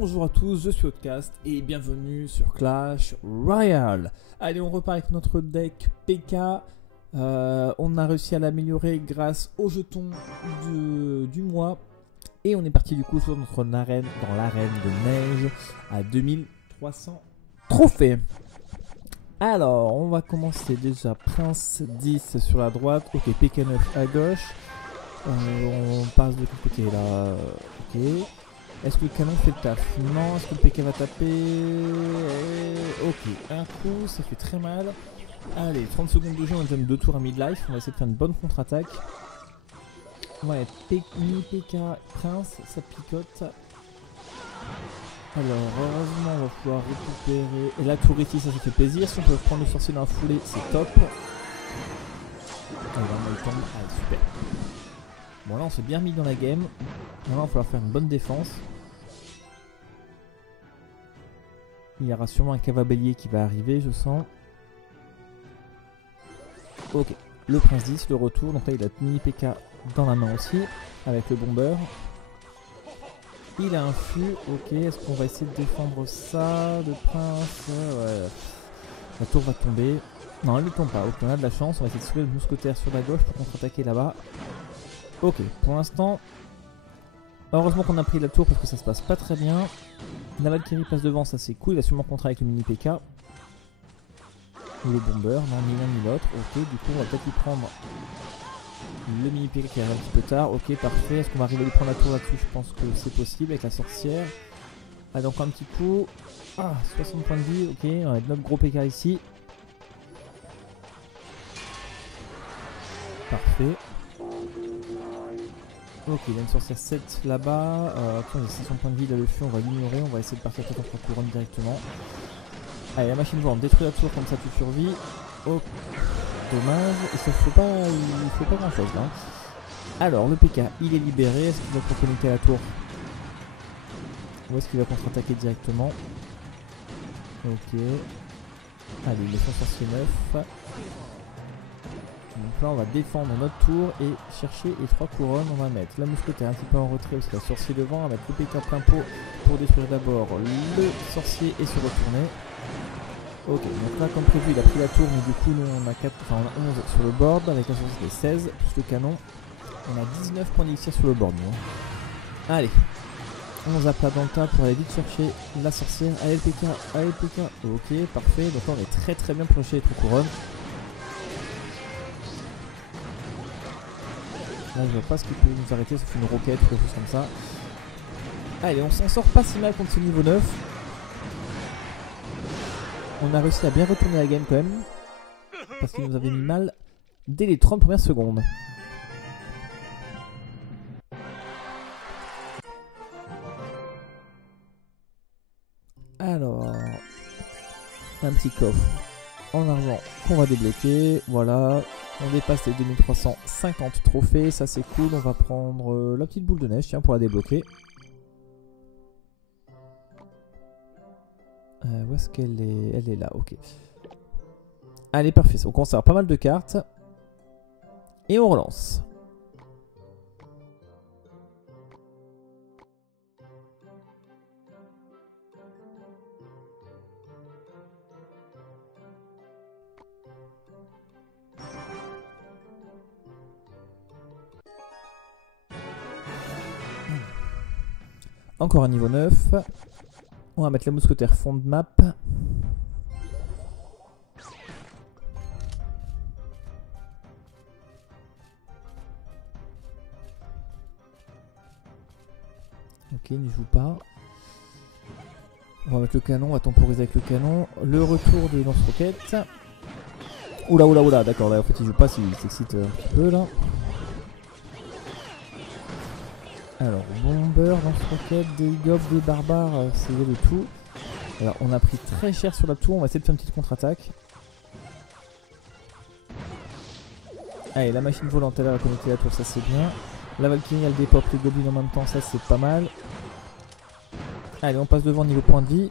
Bonjour à tous, je suis Outcast et bienvenue sur Clash Royale. Allez, on repart avec notre deck PK. On a réussi à l'améliorer grâce aux jetons du mois. Et on est parti du coup sur notre arène, dans l'arène de neige à 2300 trophées. Alors, on va commencer déjà Prince 10 sur la droite. Ok, PK 9 à gauche. On passe de quel côté là? Ok. Est-ce que le canon fait le taf? Non. Est-ce que le PK va taper? Ok, un coup, ça fait très mal. Allez, 30 secondes de jeu, on a déjà 2 tours à mid-life. On va essayer de faire une bonne contre-attaque. Ouais, mini PK Prince, ça picote. Alors, heureusement, on va pouvoir récupérer. Et la tour ici, ça fait plaisir. Si on peut prendre le sorcier dans la foulée, c'est top. Attends, il tombe. Allez, super. Bon, là, on s'est bien mis dans la game. Maintenant, il va falloir faire une bonne défense. Il y aura sûrement un cavabellier qui va arriver, je sens. Ok, le Prince 10, le retour. Donc là, il a mini PK dans la main aussi, avec le bomber. Il a un fût, ok. Est-ce qu'on va essayer de défendre ça, le Prince? Ouais. La tour va tomber. Non, elle ne tombe pas. Ok, on a de la chance. On va essayer de sauver le mousquetaire sur la gauche pour contre-attaquer là-bas. Ok, pour l'instant, heureusement qu'on a pris la tour parce que ça se passe pas très bien. La Valkyrie passe devant, ça c'est cool. Il a sûrement contrat avec le mini PK. Ou le bomber, non, ni l'un ni l'autre. Ok, du coup, on va peut-être lui prendre le mini PK qui arrive un petit peu tard. Ok, parfait. Est-ce qu'on va arriver à lui prendre la tour là-dessus? Je pense que c'est possible avec la sorcière. Allez, encore un petit coup. Ah, 60 points de vie. Ok, on a notre gros PK ici. Parfait. Ok, il y a une sorcière 7 là-bas. Après, il y a 600 points de vie, là le feu, on va l'ignorer. On va essayer de partir contre la couronne directement. Allez, la machine voit, on détruit la tour, comme ça tu survis. Oh, dommage. Et ça fait pas, il fait pas grand chose là. Alors, le PK, il est libéré. Est-ce qu'il va connecter à la tour? Ou est-ce qu'il va contre-attaquer directement? Ok. Allez, il est son sorcier 9. Donc là on va défendre notre tour et chercher les 3 couronnes. On va mettre la mousquetaire un petit peu en retrait parce qu'il y a sorcier devant. On va mettre le PK plein pot pour détruire d'abord le sorcier et se retourner. Ok, donc là comme prévu il a pris la tour, mais du coup nous on a 11 sur le board avec la sorcière des 16 plus le canon. On a 19 points d'élixir sur le board nous. Allez, 11 à plat dans le tas pour aller vite chercher la sorcière. Allez le PK, allez le PK. Ok, parfait. Donc là on est très bien pour chercher les 3 couronnes. Là je vois pas ce qui peut nous arrêter sauf une roquette ou quelque chose comme ça. Allez, on s'en sort pas si mal contre ce niveau 9. On a réussi à bien retourner la game quand même. Parce qu'il nous avait mis mal dès les 30 premières secondes. Alors, un petit coffre en argent qu'on va débloquer. Voilà. On dépasse les 2350 trophées, ça c'est cool. On va prendre la petite boule de neige, tiens, pour la débloquer. Où est-ce qu'elle est? Elle est là, ok. Allez, parfait. On commence à avoir pas mal de cartes. Et on relance. Encore un niveau 9. On va mettre la mousquetaire fond de map. Ok, il n'y joue pas. On va mettre le canon, on va temporiser avec le canon. Le retour des lance-roquettes. Oula, d'accord, là en fait il joue pas, il s'excite un petit peu là. Alors, bomber, lance-roquette, des gobs, des barbares, c'est de tout. Alors, on a pris très cher sur la tour, on va essayer de faire une petite contre-attaque. Allez, la machine volante, elle va connecter la tour, ça c'est bien. La Valkyrie, elle dépop les gobelins en même temps, ça c'est pas mal. Allez, on passe devant niveau point de vie.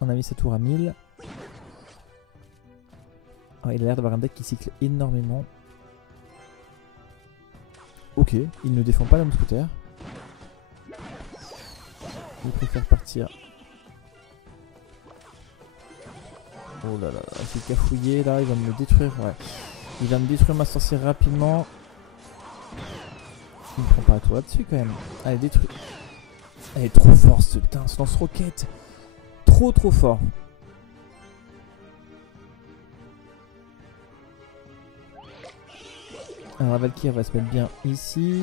On a mis sa tour à 1000. Ah, il a l'air d'avoir un deck qui cycle énormément. Ok, il ne défend pas la mousquetaire. Il préfère partir. Oh là là, c'est cafouillé là, il va me détruire, ouais. Il va me détruire ma sorcière rapidement. Il me prend pas la tour là-dessus quand même. Allez, détruit. Elle est trop forte ce putain, ce lance-roquette. Trop fort. Alors la Valkyrie va se mettre bien ici.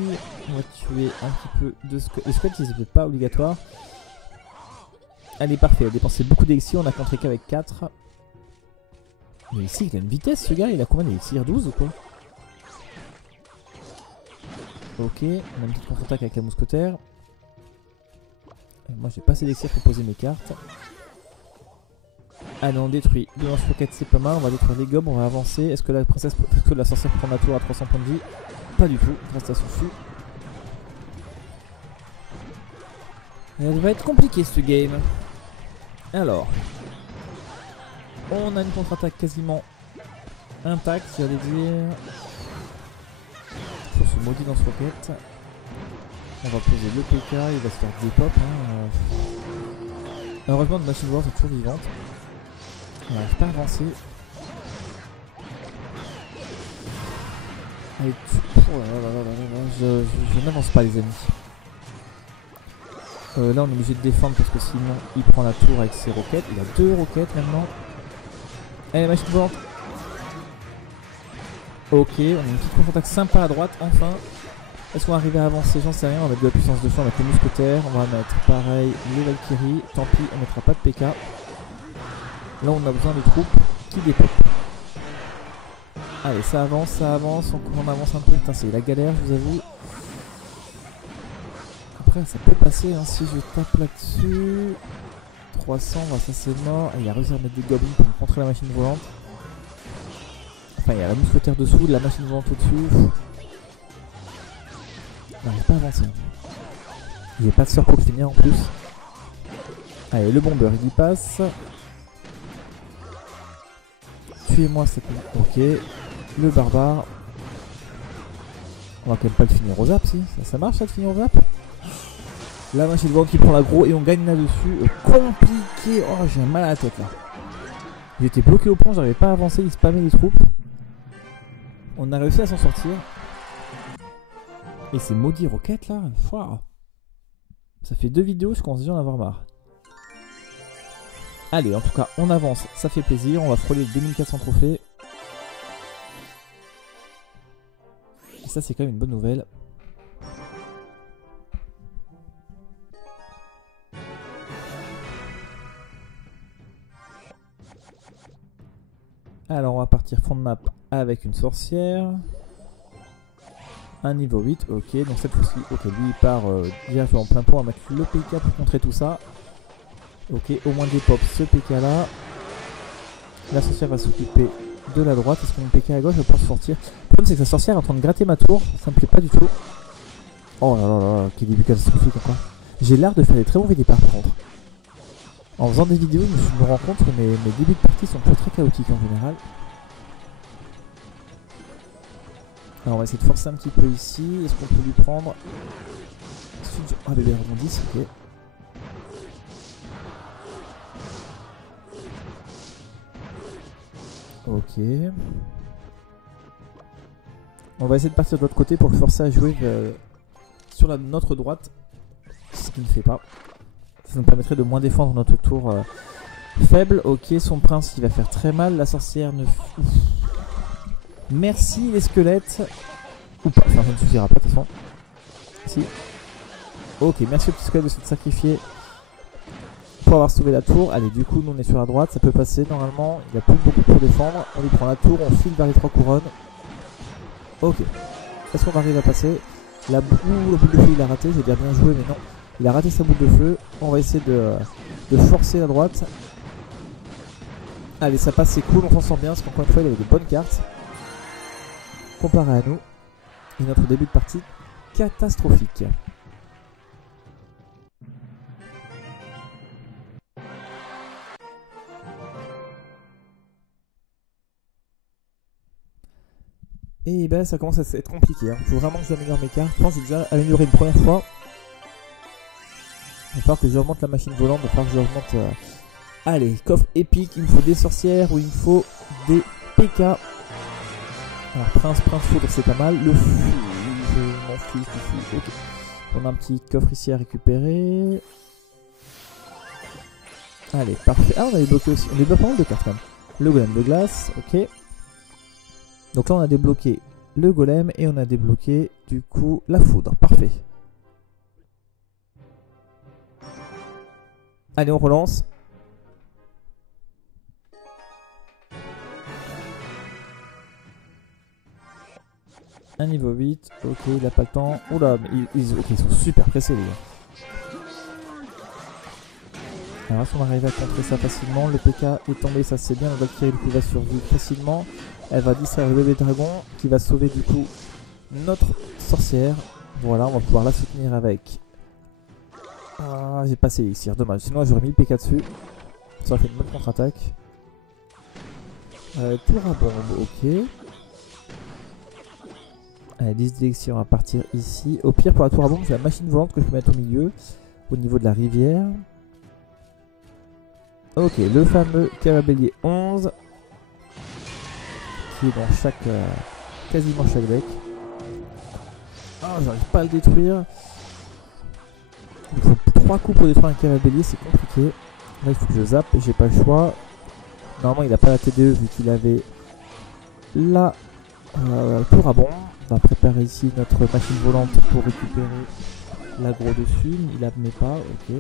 On va tuer un petit peu de squelettes. Les squelettes, ils étaient pas obligatoires. Allez, parfait. Il a dépensé beaucoup d'élixir. On a contré qu'avec 4. Mais ici, il a une vitesse ce gars. Il a combien d'élixir? 12 ou quoi? Ok. On a une petite contre-attaque avec la mousquetaire. Et moi, j'ai pas assez d'élixir pour poser mes cartes. Allez, on détruit. Le lance-roquette, c'est pas mal. On va détruire les gobes. On va avancer. Est-ce que la princesse, est-ce que la sorcière prend la tour à 300 points de vie? Pas du tout. Reste à son fût. Elle va être compliquée ce game. Alors. On a une contre-attaque quasiment intacte, j'allais dire. Sur ce maudit lance-roquette. On va poser le PK. Il va se faire des pop. Heureusement, notre machine war est toujours vivante. On n'arrive pas à avancer. Allez, je n'avance pas les amis. Là on est obligé de défendre parce que sinon il prend la tour avec ses roquettes. Il a 2 roquettes maintenant. Allez, machine volante. Ok, on a une petite contre-attaque sympa à droite enfin. Est-ce qu'on va arriver à avancer? J'en sais rien. On va mettre de la puissance de feu, on va mettre les mousquetaires. On va mettre pareil les Valkyries. Tant pis, on mettra pas de PK. Là on a besoin de troupes qui dépopent. Allez, ça avance, on avance un peu. Putain, c'est la galère, je vous avoue. Après, ça peut passer hein, si je tape là-dessus. 300, bah, ça c'est mort. Il a réussi à mettre des goblins pour me contrer la machine volante. Enfin, il y a la mousquetaire dessous, la machine volante au-dessus. On n'arrive pas à avancer. Il n'y a pas de sort pour le finir en plus. Allez, le bomber, il y passe. Tuez-moi cette... Ok. Le barbare. On va quand même pas le finir au zap, si. Ça marche, ça, de finir au zap. La machine volante qui prend l'aggro et on gagne là-dessus. Compliqué. Oh, j'ai un mal à la tête, là. J'étais bloqué au pont, j'arrivais pas à avancer, il spammait les troupes. On a réussi à s'en sortir. Et ces maudits roquettes, là. Wow. Ça fait 2 vidéos, je commence déjà à en avoir marre. Allez, en tout cas, on avance, ça fait plaisir. On va frôler les 2400 trophées. Et ça, c'est quand même une bonne nouvelle. Alors, on va partir fond de map avec une sorcière. Un niveau 8, ok. Donc cette fois-ci, ok, lui il part directement en plein pot. On va mettre le PK pour contrer tout ça. Ok, au moins des pops ce PK là. La sorcière va s'occuper de la droite. Est-ce qu'on a un PK à gauche? Je pense sortir. Le problème c'est que sa sorcière est en train de gratter ma tour. Ça me plaît pas du tout. Oh là là là, quel début catastrophique encore. J'ai l'air de faire des très mauvais départs par contre. En faisant des vidéos, je me rends compte que mes débuts de partie sont très chaotiques en général. Alors on va essayer de forcer un petit peu ici. Est-ce qu'on peut lui prendre... Ah bébé rebondisse, ok. Ok. On va essayer de partir de l'autre côté pour le forcer à jouer sur notre droite. Ce qu'il ne fait pas. Ça nous permettrait de moins défendre notre tour faible. Ok, son prince il va faire très mal. La sorcière ne... Merci les squelettes. Ou pas, enfin ça ne suffira pas de toute façon. Si. Ok, merci aux petits squelettes de s'être sacrifiés pour avoir sauvé la tour. Allez, du coup, nous on est sur la droite, ça peut passer normalement. Il n'y a plus beaucoup pour défendre. On lui prend la tour, on file vers les 3 couronnes. Ok. Est-ce qu'on arrive à passer? La boule de feu il a raté, j'ai bien joué, mais non. Il a raté sa boule de feu. On va essayer de forcer la droite. Allez, ça passe, c'est cool, on s'en sort bien parce qu'encore une fois, il avait de bonnes cartes. Comparé à nous. Et notre début de partie catastrophique. Et ben ça commence à être compliqué. Hein. Faut vraiment que j'améliore mes cartes. Je pense que j'ai déjà amélioré une première fois. Il va falloir que je remonte la machine volante, il va falloir que je remonte... Allez, coffre épique, il me faut des sorcières ou il me faut des PK. Alors prince foudre c'est pas mal. Le fou, je m'en fiche du fou. Ok. On a un petit coffre ici à récupérer. Allez, parfait. Ah, on a débloqué aussi. On débloque pas mal de cartes quand même. Le golem de glace, ok. Donc là on a débloqué le golem et on a débloqué du coup la foudre. Parfait. Allez, on relance. Un niveau 8, ok, il a pas le temps. Oula, mais ils sont super pressés les gars. Alors si on arrive à contrer ça facilement, le PK est tombé, ça c'est bien, la Valkyrie du coup va survivre facilement. Elle va distraire le bébé dragon qui va sauver du coup notre sorcière. Voilà, on va pouvoir la soutenir avec... Ah, j'ai passé l'élixir, dommage, sinon j'aurais mis le PK dessus. Ça aurait fait une bonne contre-attaque. Tour à bombe, ok. Allez, 10 d'élection, on va partir ici. Au pire, pour la tour à bombe, j'ai la machine volante que je peux mettre au milieu, au niveau de la rivière. Ok, le fameux Carabellier 11, qui est dans chaque, quasiment chaque deck. Ah, j'arrive pas à le détruire. Il faut 3 coups pour détruire un Carabellier, c'est compliqué. Là, il faut que je zappe, j'ai pas le choix. Normalement, il a pas la TDE vu qu'il avait la tour à bombe. On va préparer ici notre machine volante pour récupérer l'aggro dessus. Il la met pas, ok.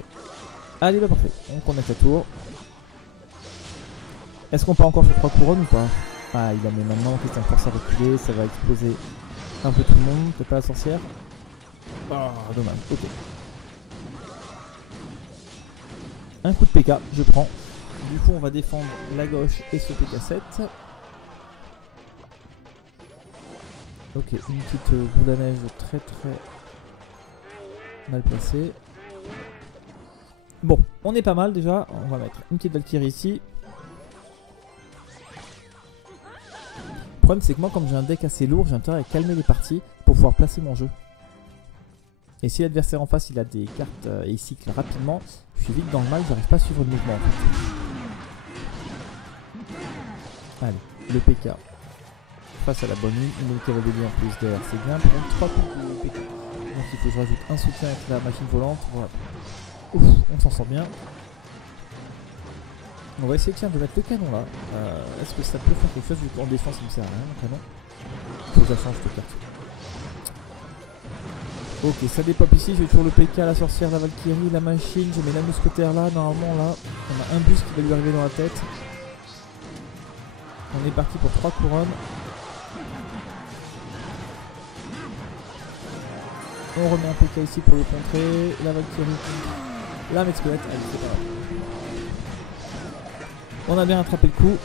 Allez, bah parfait. On connecte la tour. Est-ce qu'on part encore sur 3 couronnes ou pas? Ah, il la met maintenant. En fait, c'est un force à reculer. Ça va exploser un peu tout le monde. Peut-être pas la sorcière. Ah, dommage. Ok. Un coup de PK, je prends. Du coup, on va défendre la gauche et ce PK7. Ok, une petite boule à neige très mal placée. Bon, on est pas mal déjà. On va mettre une petite Valkyrie ici. Le problème c'est que moi, comme j'ai un deck assez lourd, j'ai intérêt à calmer les parties pour pouvoir placer mon jeu. Et si l'adversaire en face il a des cartes et il cycle rapidement, je suis vite dans le mal, j'arrive pas à suivre le mouvement en fait. Allez, le PK. Face à la bonne ligne, une cavalier en plus derrière, c'est bien. Par contre, 3 coups de PK. Donc il faut que je rajoute un soutien avec la machine volante. Voilà. Ouf, on s'en sort bien. On va essayer tiens, de mettre le canon là. Est-ce que ça peut faire quelque chose vu qu'en défense il me sert à rien le canon? Il faut que ça change de carte. Ok, ça dépop ici, je vais toujours le PK, la sorcière, la Valkyrie, la machine, je mets la mousquetaire là, normalement là, on a un bus qui va lui arriver dans la tête. On est parti pour 3 couronnes. On remet un PK ici pour le contrer, la Valkyrie, la m'exploite, allez c'est pas grave. On a bien attrapé le coup.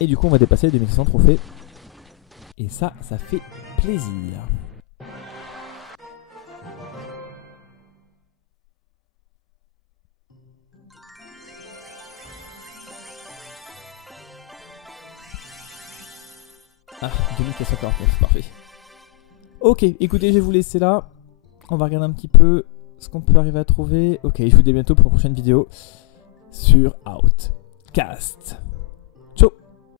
Et du coup on va dépasser les 2600 trophées. Et ça fait plaisir. Ah, 2449, parfait. Ok, écoutez, je vais vous laisser là. On va regarder un petit peu ce qu'on peut arriver à trouver. Ok, je vous dis à bientôt pour une prochaine vidéo sur Outcast.